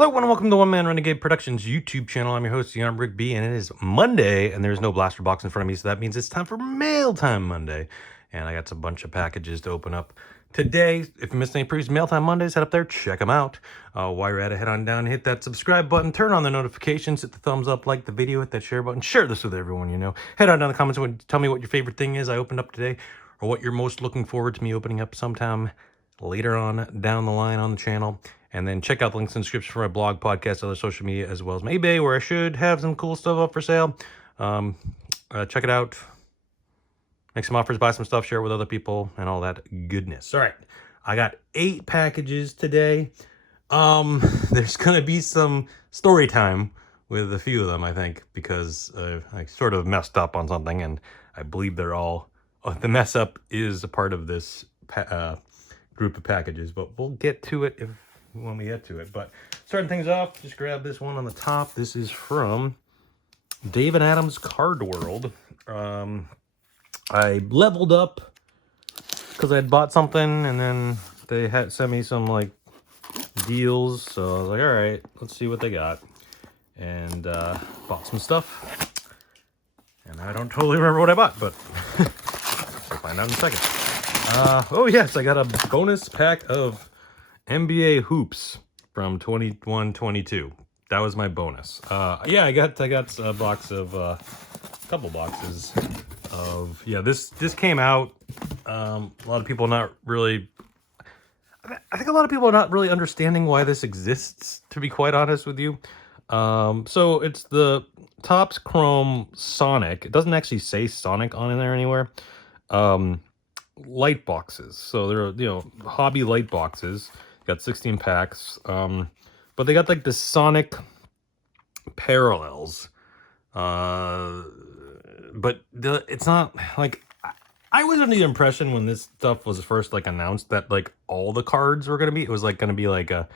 Hello, and welcome to One Man Renegade Productions YouTube channel. I'm your host, Young Rick B, and it is Monday, and there's no blaster box in front of me, so that means it's time for Mail Time Monday. And I got a bunch of packages to open up today. If you missed any previous Mail Time Mondays, head up there, check them out. While you're at it, head on down, hit that subscribe button, turn on the notifications, hit the thumbs up, like the video, hit that share button, share this with everyone you know. Head on down in the comments and tell me what your favorite thing is I opened up today, or what you're most looking forward to me opening up sometime later on down the line on the channel. And then check out the links in the description for my blog, podcast, other social media, as well as my eBay, where I should have some cool stuff up for sale. Check it out. Make some offers, buy some stuff, share it with other people, and all that goodness. All right. I got 8 packages today. There's going to be some story time with a few of them, I think, because I sort of messed up on something, and I believe they're all... the mess up is a part of this group of packages, but we'll get to it when we get to it. But starting things off, just grab this one on the top. This is from Dave and Adam's Card World. I leveled up because I had bought something, and then they had sent me some like deals, so I was like, all right, let's see what they got, and bought some stuff. And I don't totally remember what I bought, but we'll find out in a second. Oh yes, I got a bonus pack of NBA hoops from 21-22. That was my bonus. Yeah, I got a box of couple boxes of, yeah, this came out. A lot of people not really, I think a lot of people are not really understanding why this exists, to be quite honest with you. So it's the Topps Chrome Sonic. It doesn't actually say Sonic on in there anywhere. Light boxes. So they're, you know, hobby light boxes. Got 16 packs. But they got like the Sonic parallels. But it's not like, I was under the impression when this stuff was first like announced that like all the cards were gonna be, it was like gonna be like a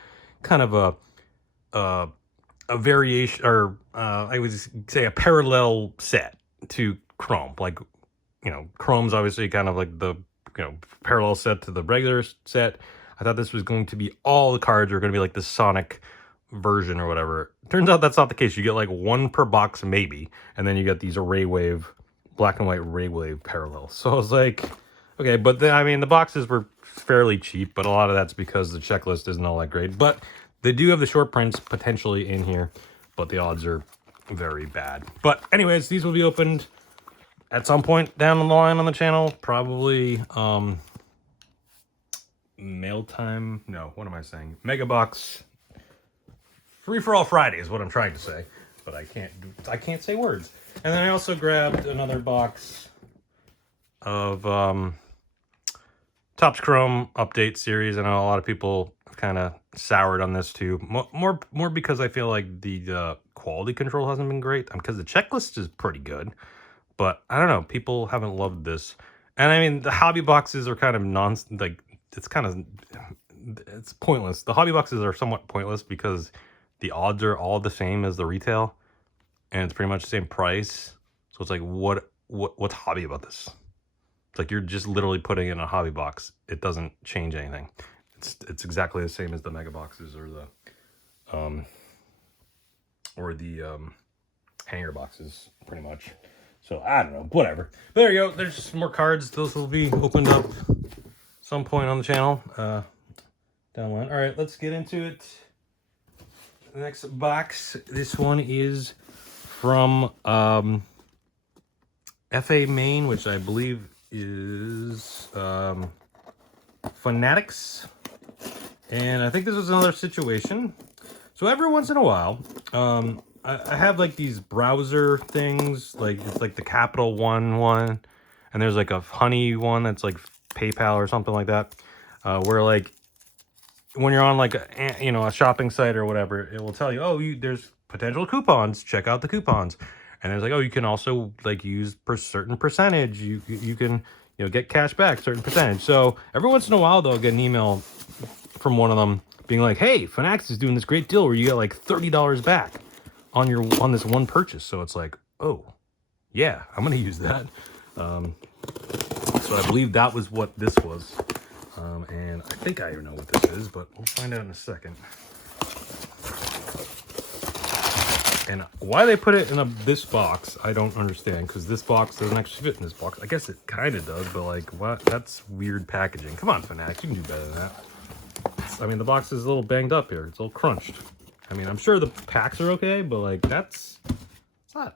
kind of a variation, or I would say a parallel set to Chrome. Like, you know, Chrome's obviously kind of like the, you know, parallel set to the regular set. I thought this was going to be, all the cards are going to be like the Sonic version or whatever. Turns out that's not the case. You get like one per box maybe, and then you get these Ray Wave, black and white Ray Wave parallels. So I was like, okay, but I mean, the boxes were fairly cheap, but a lot of that's because the checklist isn't all that great. But they do have the short prints potentially in here, but the odds are very bad. But anyways, these will be opened at some point down the line on the channel, probably Mail Time, no, what am I saying? Mega Box Free for All Friday is what I'm trying to say, but I can't say words. And then I also grabbed another box of Topps Chrome Update Series. I know a lot of people have kind of soured on this too, more because I feel like the quality control hasn't been great, because the checklist is pretty good. But I don't know, people haven't loved this. And I mean, the hobby boxes are kind of it's pointless. The hobby boxes are somewhat pointless because the odds are all the same as the retail, and it's pretty much the same price. So it's like, what's hobby about this? It's like you're just literally putting in a hobby box. It doesn't change anything. It's exactly the same as the mega boxes or the hanger boxes, pretty much. So, I don't know, whatever. But there you go. There's just some more cards. Those will be opened up some point on the channel. Down the line. All right, let's get into it. The next box. This one is from FA Main, which I believe is Fanatics. And I think this was another situation. So every once in a while, I have like these browser things, like it's like the Capital One, and there's like a Honey one that's like PayPal or something like that, where like when you're on like a shopping site or whatever, it will tell you, oh, there's potential coupons, check out the coupons. And there's like, oh, you can also like use certain percentage, you can, you know, get cash back certain percentage. So every once in a while though, I'll get an email from one of them being like, hey, Fanatics is doing this great deal where you get like $30 back on this one purchase. So it's like, oh yeah, I'm gonna use that. So I believe that was what this was. And I think I know what this is, but we'll find out in a second. And why they put it in this box, I don't understand, because this box doesn't actually fit in this box. I guess it kind of does, but like, what? That's weird packaging. Come on, Fanatics, you can do better than that. I mean, the box is a little banged up here. It's a little crunched. I mean, I'm sure the packs are okay, but like, that's a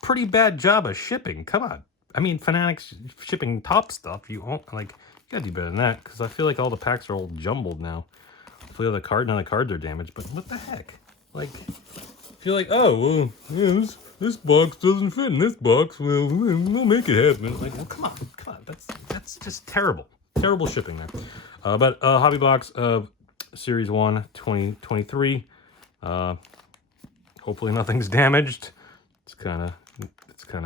pretty bad job of shipping. Come on. I mean, Fanatics shipping top stuff, you gotta do better than that, because I feel like all the packs are all jumbled now. Hopefully none of the cards are damaged, but what the heck? Like, if you're like, oh, well, yeah, this box doesn't fit in this box, well, we'll make it happen. Like, well, come on, that's just terrible. Terrible shipping there. But Hobby Box of Series 1, 2023. Hopefully nothing's damaged. It's kind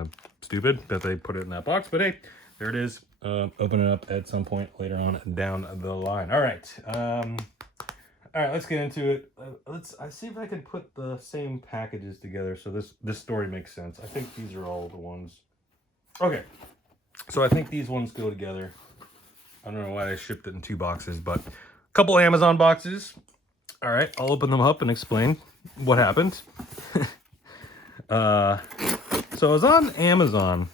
of stupid that they put it in that box, but hey, there it is. Open it up at some point later on down the line. All right, let's get into it. I see if I can put the same packages together so this story makes sense. I think these are all the ones. Okay, so I think these ones go together. I don't know why I shipped it in 2 boxes, but a couple Amazon boxes. All right, I'll open them up and explain what happened. So I was on Amazon.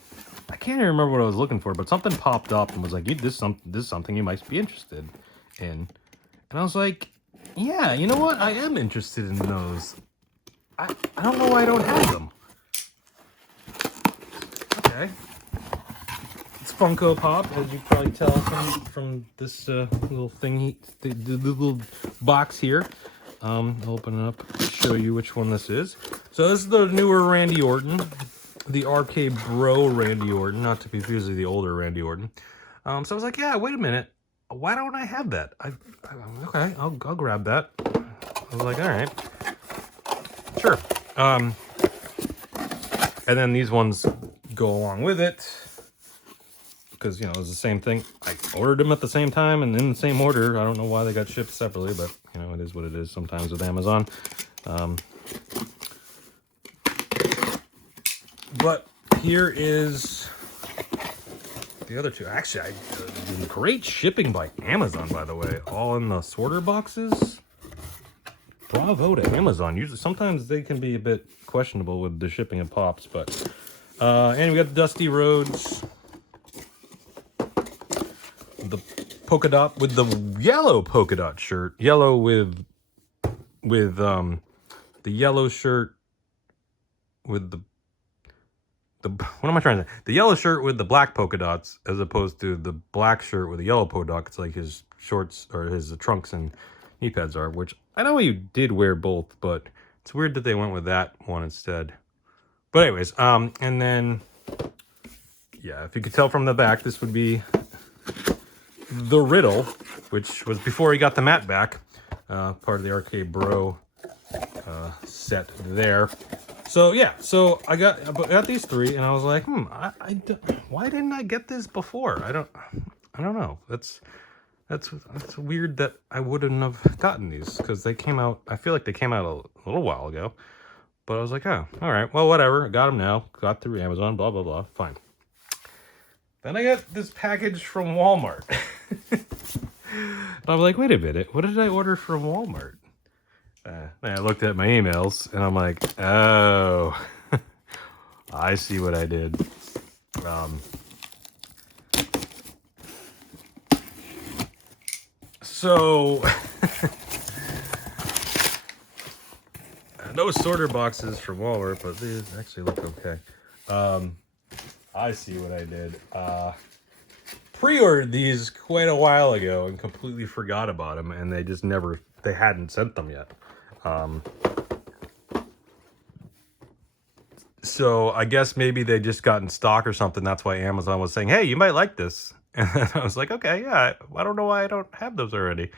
I can't even remember what I was looking for, but something popped up and was like, this is something you might be interested in. And I was like, yeah, you know what? I am interested in those. I don't know why I don't have them. Okay. It's Funko Pop, as you probably tell from this little thingy, the little box here. I'll open it up, show you which one this is. So this is the newer Randy Orton, the RK Bro Randy Orton, not to be confused with the older Randy Orton. So I was like, yeah, wait a minute, why don't I have that? Okay, I'll grab that. I was like, all right, sure. And then these ones go along with it, because, you know, it was the same thing. I ordered them at the same time and in the same order. I don't know why they got shipped separately, but, you know, it is what it is sometimes with Amazon. But here is the other two. Actually, great shipping by Amazon, by the way. All in the sorter boxes. Bravo to Amazon. Usually, sometimes they can be a bit questionable with the shipping of Pops, but... and we got the Dusty Rhodes. The polka dot with the yellow polka dot shirt. Yellow with the yellow shirt with the what am I trying to say? The yellow shirt with the black polka dots, as opposed to the black shirt with the yellow polka dots, like his shorts or his trunks and knee pads are, which I know you did wear both, but it's weird that they went with that one instead. But anyways, and then, yeah, if you could tell from the back, this would be the Riddle, which was before he got the mat back, part of the RK Bro set there. So yeah, so I got these 3, and I was like, why didn't I get this before? I don't know. That's weird that I wouldn't have gotten these, because they came out. I feel like they came out a little while ago, but I was like, oh, all right, well, whatever. I got them now. Got through Amazon. Blah blah blah. Fine. Then I got this package from Walmart. I'm like, wait a minute, what did I order from Walmart? Then I looked at my emails, and I'm like, oh, I see what I did. So, no sorter boxes from Walmart, but these actually look okay. I see what I did. Pre-ordered these quite a while ago and completely forgot about them, and they hadn't sent them yet. So I guess maybe they just got in stock or something. That's why Amazon was saying, hey, you might like this. And I was like, okay, yeah, I don't know why I don't have those already.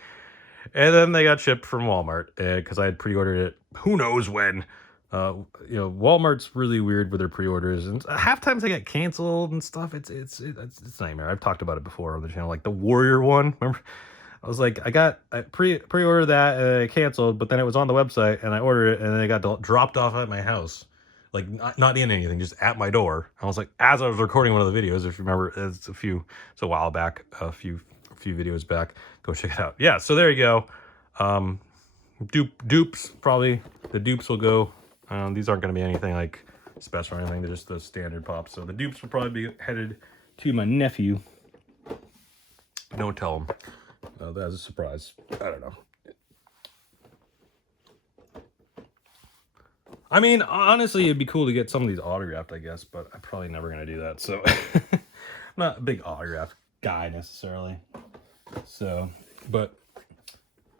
And then they got shipped from Walmart, because I had pre-ordered it who knows when. Walmart's really weird with their pre-orders, and half times they get canceled and stuff. It's a nightmare. I've talked about it before on the channel, like the Warrior one. Remember, I was like, I pre-ordered that and I canceled, but then it was on the website and I ordered it and then it got dropped off at my house, like not in anything, just at my door. I was like, as I was recording one of the videos, if you remember, it's a while back, a few videos back, go check it out. Yeah, so there you go. Dupes, probably the dupes will go These aren't going to be anything like special or anything. They're just the standard pops. So the dupes will probably be headed to my nephew. Don't tell him. That's a surprise. I don't know. I mean, honestly, it'd be cool to get some of these autographed, I guess, but I'm probably never going to do that. So I'm not a big autograph guy necessarily. So, but,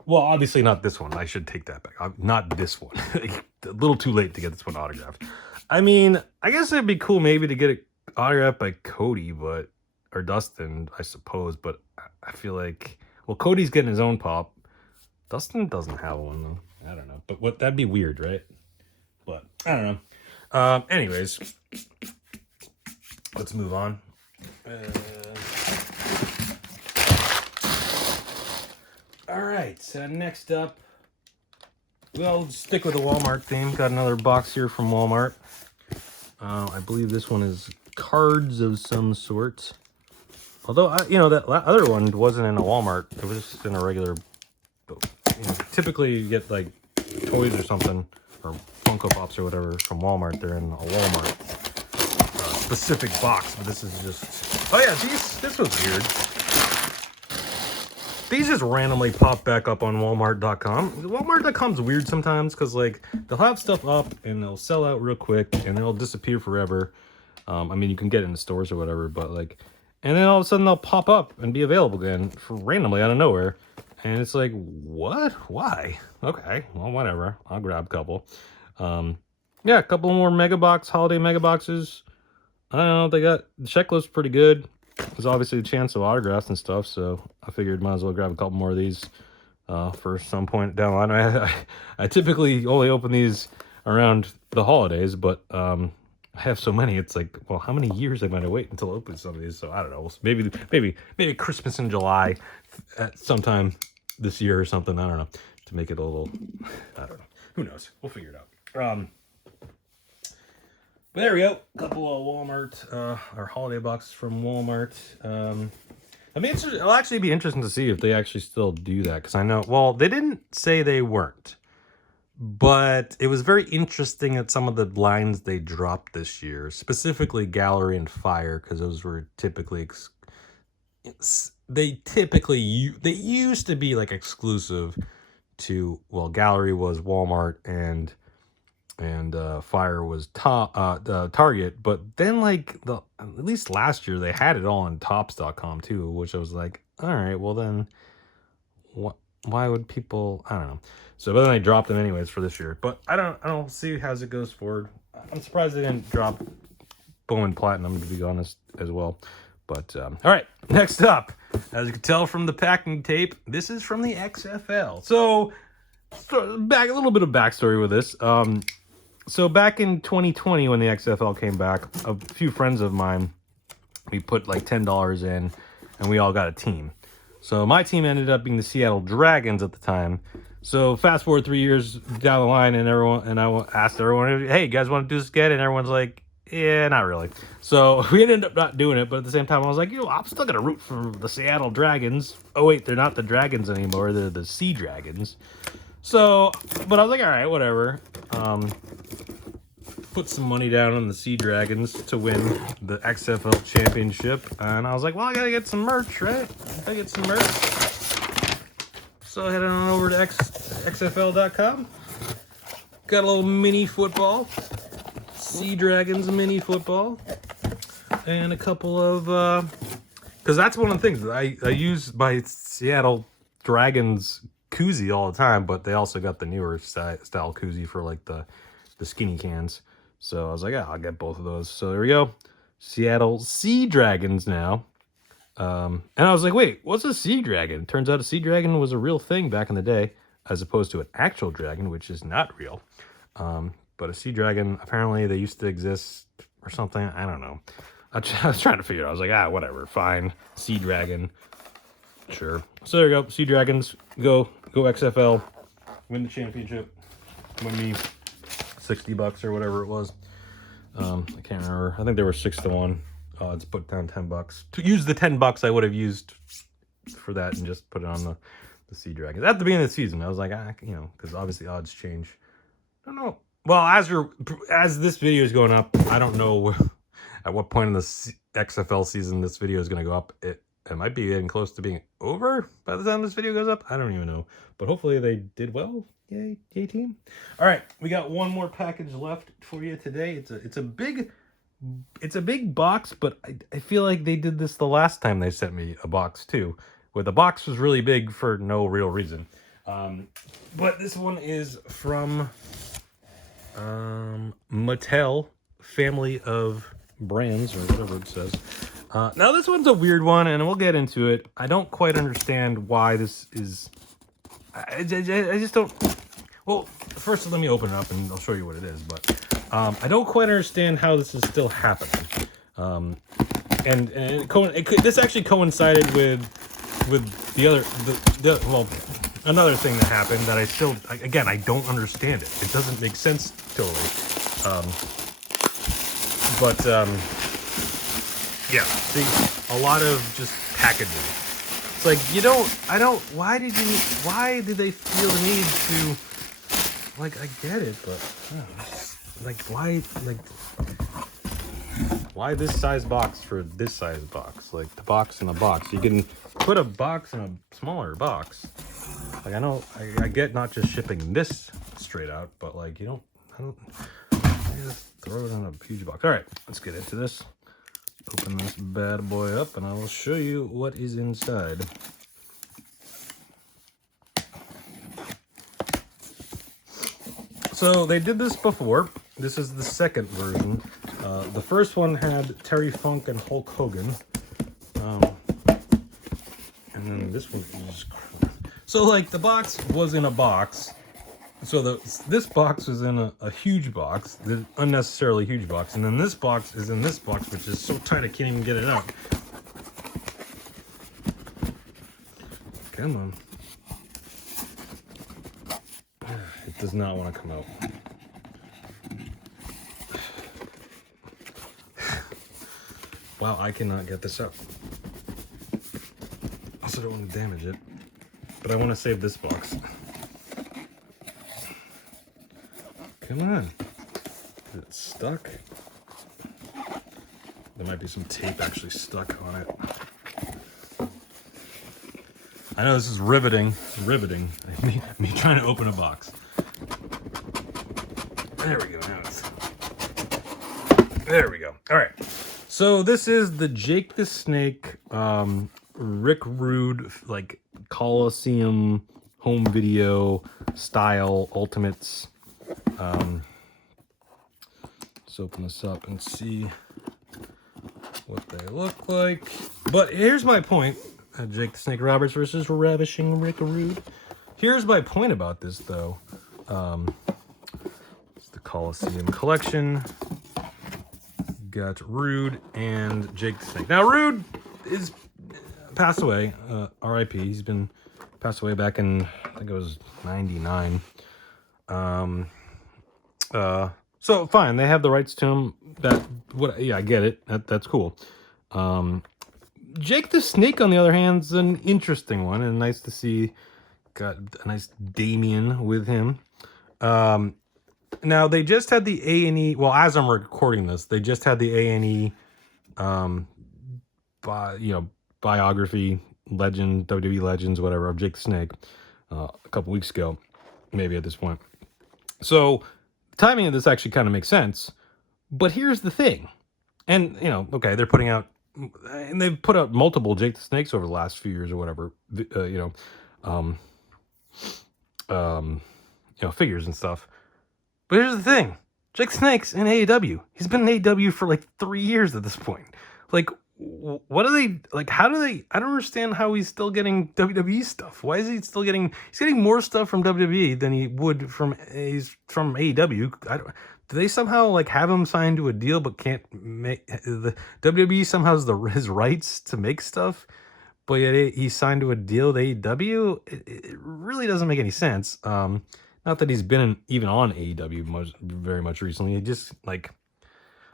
well, obviously not this one. I should take that back. Not this one. A little too late to get this one autographed. I mean, I guess it'd be cool maybe to get it autographed by Cody, but, or Dustin, I suppose, but I feel like, well, Cody's getting his own pop. Dustin doesn't have one, though. I don't know. But what, that'd be weird, right? But I don't know. Anyways, let's move on. All right. So next up, we'll stick with the Walmart theme. Got another box here from Walmart. I believe this one is cards of some sort. Although that other one wasn't in a Walmart. It was just in a regular. Typically you get like toys or something, or Funko Pops or whatever from Walmart. They're in a Walmart specific box, but this is just... Oh yeah, this was weird. These just randomly pop back up on Walmart.com. Walmart.com's weird sometimes because like they'll have stuff up and they'll sell out real quick and they'll disappear forever. I mean, you can get it in the stores or whatever, but like, and then all of a sudden they'll pop up and be available again for randomly out of nowhere. And it's like, what? Why? Okay, well, whatever. I'll grab a couple. Yeah, a couple more holiday mega boxes. I don't know. They got the checklist pretty good. There's obviously a chance of autographs and stuff, so I figured might as well grab a couple more of these for some point down the line. I typically only open these around the holidays, but I have so many. It's like, well, how many years am I gonna wait until I open some of these? So I don't know. Maybe Christmas in July at sometime this year or something. I don't know, to make it a little, I don't know. Who knows? We'll figure it out. But there we go. A couple of Walmart, or holiday boxes from Walmart. I mean, it'll actually be interesting to see if they actually still do that. Because I know, well, they didn't say they weren't. But it was very interesting at some of the lines they dropped this year. Specifically Gallery and Fire. Because those were typically... They used to be like exclusive to, well, Gallery was Walmart and Fire was Target, but then like at least last year they had it all on Topps.com too, which I was like, all right, well then why would people, I don't know. So but then I dropped them anyways for this year, but I don't see how it goes forward. I'm surprised they didn't drop Bowman Platinum, to be honest, as well. But all right, next up, as you can tell from the packing tape, this is from the XFL. So back a little bit of backstory with this. So back in 2020 when the XFL came back, a few friends of mine, we put like $10 in and we all got a team. So my team ended up being the Seattle Dragons at the time. So fast forward 3 years down the line and I asked everyone, hey, you guys want to do this again? And everyone's like, yeah, not really. So we ended up not doing it, but at the same time I was like, I'm still going to root for the Seattle Dragons. Oh wait, they're not the Dragons anymore, they're the Sea Dragons. So, but I was like, all right, whatever. Put some money down on the Sea Dragons to win the XFL championship. And I was like, well, I gotta get some merch, right? I gotta get some merch. So I headed on over to XFL.com. Got a little mini football. Sea Dragons mini football. And a couple of, because that's one of the things. I use my Seattle Dragons koozie all the time, but they also got the newer style koozie for like the skinny cans. So I was like, yeah, I'll get both of those. So there we go. Seattle Sea Dragons now. And I was like, wait, what's a sea dragon? Turns out a sea dragon was a real thing back in the day, as opposed to an actual dragon, which is not real. But a sea dragon, apparently they used to exist or something. I don't know. I was trying to figure it out. I was like, whatever, fine. Sea dragon. Sure. So there you go. Sea Dragons, go XFL, win the championship, win me $60 or whatever it was. I can't remember. I think they were 6-1 odds. Put down $10 to use the $10 I would have used for that and just put it on the Sea Dragons at the beginning of the season. I was like, because obviously odds change. I don't know. well, as this video is going up, I don't know at what point in the XFL season this video is going to go up. It might be getting close to being over by the time this video goes up. I don't even know, but hopefully they did well. Yay, yay team! All right, we got one more package left for you today. It's a big box, but I feel like they did this the last time they sent me a box too, where the box was really big for no real reason. But this one is from Mattel family of brands, or whatever it says. Now this one's a weird one, and we'll get into it. I don't quite understand why this is. I just don't. Well, first let me open it up and I'll show you what it is. But I don't quite understand how this is still happening. This actually coincided with the other well, another thing that happened that I don't understand it. It doesn't make sense totally. Yeah, see, a lot of just packaging. It's like why did they feel the need to, like, I get it, but why this size box for this size box? Like, the box in a box. You can put a box in a smaller box. Like, I get not just shipping this straight out, but like, you just throw it in a huge box. All right, let's get into this. Open this bad boy up and I will show you what is inside. So they did this before. This is the second version. The first one had Terry Funk and Hulk Hogan. And then this one is... So, like, the box was in a box. So this box is in a huge box, the unnecessarily huge box, and then this box is in this box, which is so tight I can't even get it out. Come on. It does not want to come out. Wow, I cannot get this up. Also don't want to damage it, but I want to save this box. Come on. Is it stuck? There might be some tape actually stuck on it. I know this is riveting. Riveting. Me trying to open a box. There we go. There we go. All right. So this is the Jake the Snake, Rick Rude, like, Coliseum home video style Ultimates. Let's open this up and see what they look like. But here's my point. Jake the Snake Roberts versus Ravishing Rick Rude. Here's my point about this, though. It's the Coliseum collection. Got Rude and Jake the Snake. Now, Rude is passed away. R.I.P. He's been passed away back in, I think it was 99. So fine, they have the rights to him. I get it. That's cool. Jake the Snake, on the other hand, is an interesting one, and nice to see. Got a nice Damien with him. Now they just had the A&E. Well, as I'm recording this, they just had the A&E, biography, legend, WWE Legends, whatever, of Jake the Snake, a couple weeks ago, maybe at this point. So the timing of this actually kind of makes sense. But here's the thing, and okay, they're putting out, and they've put out multiple Jake the Snakes over the last few years or whatever, figures and stuff. But here's the thing, Jake the Snake's in AEW. He's been in AEW for like 3 years at this point. Like, what are they, like, how do they, I don't understand how he's still getting WWE stuff. Why is he still getting, he's getting more stuff from WWE than he would from AEW. Do they somehow, like, have him signed to a deal but can't make, the WWE somehow has his rights to make stuff, but yet he's signed to a deal with AEW? It really doesn't make any sense. Not that he's been even on AEW very much recently. He just, like,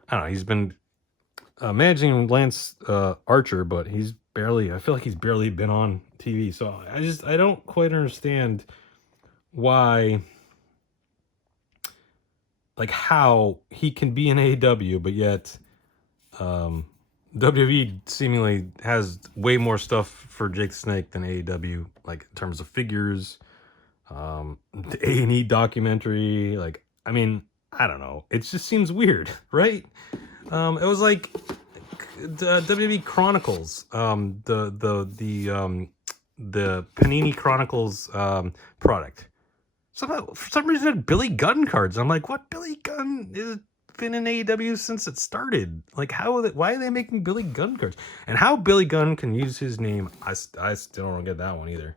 I don't know, he's been managing Lance Archer, but I feel like he's barely been on TV. So I don't quite understand why like how he can be in AEW, but yet WWE seemingly has way more stuff for Jake the Snake than AEW, like in terms of figures, the A&E documentary. Like, I mean, I don't know. It just seems weird, right? It was like the WWE Chronicles, the Panini Chronicles product. Somehow, for some reason, it had Billy Gunn cards. I'm like, what? Billy Gunn is been in AEW since it started. Like, why are they making Billy Gunn cards? And how Billy Gunn can use his name, I still don't get that one either.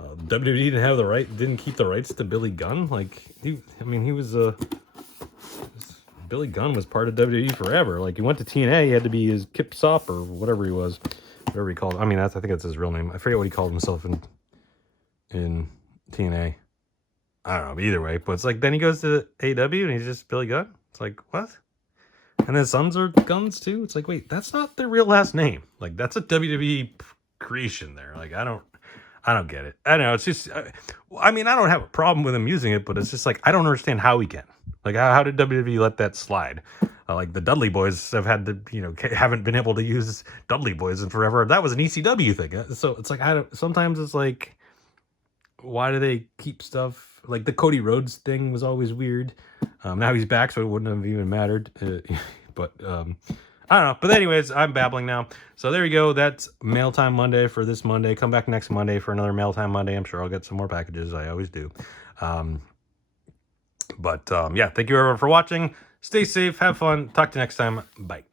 WWE didn't keep the rights to Billy Gunn. Like, he was Billy Gunn was part of WWE forever. Like, he went to TNA, he had to be his Kip Sop or whatever he was, whatever he called. I mean, I think that's his real name. I forget what he called himself in TNA. I don't know, but either way. But it's like, then he goes to AEW and he's just Billy Gunn. It's like, what? And his sons are Guns too. It's like, wait, that's not their real last name. Like, that's a WWE creation there. Like, I don't get it. I don't know. It's just, I mean, I don't have a problem with him using it, but it's just like, I don't understand how he can. Like, how did WWE let that slide? Like, the Dudley Boys have had to, haven't been able to use Dudley Boys in forever. That was an ECW thing. So it's like, sometimes it's like, why do they keep stuff? Like, the Cody Rhodes thing was always weird. Now he's back, so it wouldn't have even mattered. But I don't know. But anyways, I'm babbling now. So there you go. That's Mail Time Monday for this Monday. Come back next Monday for another Mail Time Monday. I'm sure I'll get some more packages. I always do. Yeah, thank you everyone for watching. Stay safe. Have fun. Talk to you next time. Bye.